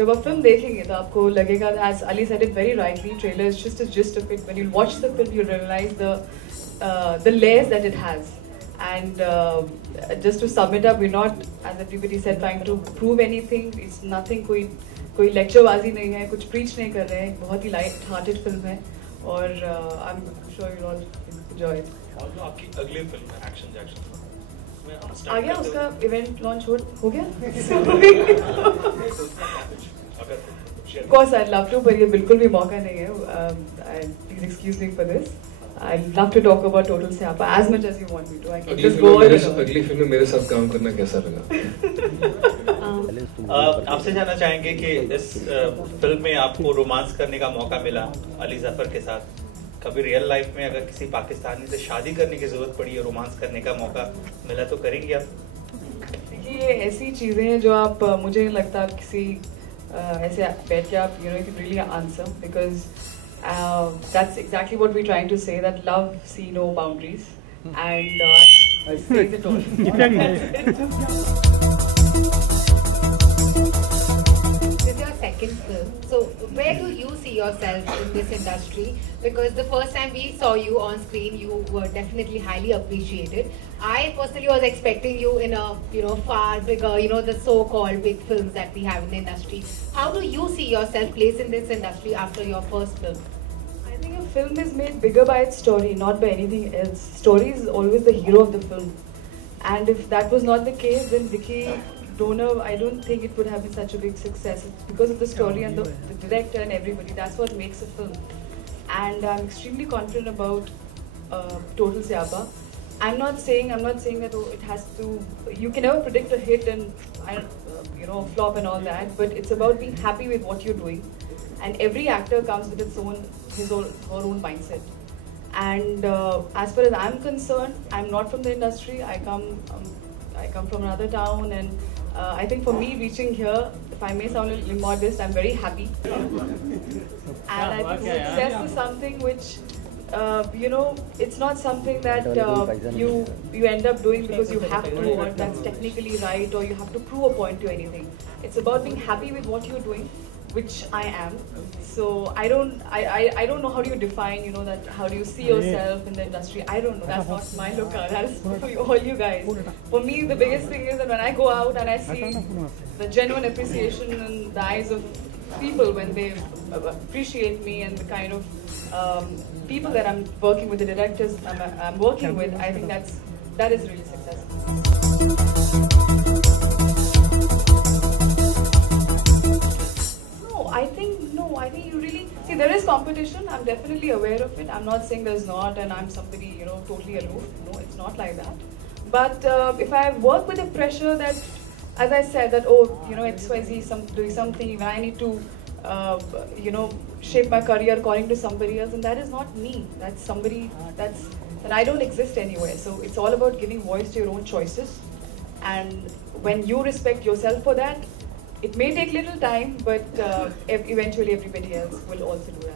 जब आप फिल्म देखेंगे तो आपको लगेगा, as Ali said it very rightly, trailer is just a gist of it. When you watch the film, you realize the layers that it has. And just to sum it up, we're not, as everybody said, trying to prove anything. It's nothing. कोई lectureबाजी नहीं है, कुछ preach नहीं कर रहे हैं. बहुत ही light-hearted film है और I'm sure you'll all enjoy it. और जो आपकी अगली फिल्म है एक्शन जैक्शन आ गया उसका इवेंट लॉन्च हो गया? Of course, I'd love to, but ये बिल्कुल भी मौका नहीं है. Please excuse me for this. I'd love to talk about Total Siyapa as much as you want me to. I can just go on and on. अगली film में मेरे साथ काम करना कैसा लगा? आपसे जानना चाहेंगे कि इस फिल्म में आपको रोमांस करने का मौका मिला अली जफर के साथ. कभी रियल लाइफ में अगर किसी पाकिस्तानी से शादी करने की जरूरत पड़ी है, रोमांस करने का मौका मिला तो करेंगे आप? देखिए, ये ऐसी चीजें हैं जो आप मुझे नहीं लगता किसी ऐसे बैठ के आप you can really answer, because that's exactly what we're trying to say, that love see no boundaries, and says it all. Second film. So where do you see yourself in this industry? Because the first time we saw you on screen, you were definitely highly appreciated. I personally was expecting you in a far bigger, the so-called big films that we have in the industry. How do you see yourself placed in this industry after your first film? I think a film is made bigger by its story, not by anything else. Story is always the hero of the film. And if that was not the case, then Vicky Donor, I don't think it would have been such a big success. It's because of the story and the director and everybody. That's what makes a film. And I'm extremely confident about Total Siyapa. I'm not saying that it has to. You can never predict a hit and flop and all that. But it's about being happy with what you're doing. And every actor comes with his or her own mindset. And as far as I'm concerned, I'm not from the industry. I come from another town, and I think for me reaching here, if I may sound a little immodest, I'm very happy. And I think success is something which, it's not something that you end up doing because you have to, or that's technically right, or you have to prove a point to anything. It's about being happy with what you're doing, which I am. So I don't know how do you define, that how do you see yourself in the industry. I don't know. That's not my looker. That's for all you guys. For me, the biggest thing is that when I go out and I see the genuine appreciation in the eyes of people when they appreciate me, and the kind of people that I'm working with, the directors I'm working with, I think that is really successful. I think you really see there is competition. I'm definitely aware of it. I'm not saying there's not, and I'm somebody totally aloof. No, it's not like that. But if I work with the pressure that, as I said, that XYZ doing something, when I need to shape my career according to somebody else, and that is not me. That's somebody that I don't exist anywhere. So it's all about giving voice to your own choices, and when you respect yourself for that, it may take little time, but eventually everybody else will also do that.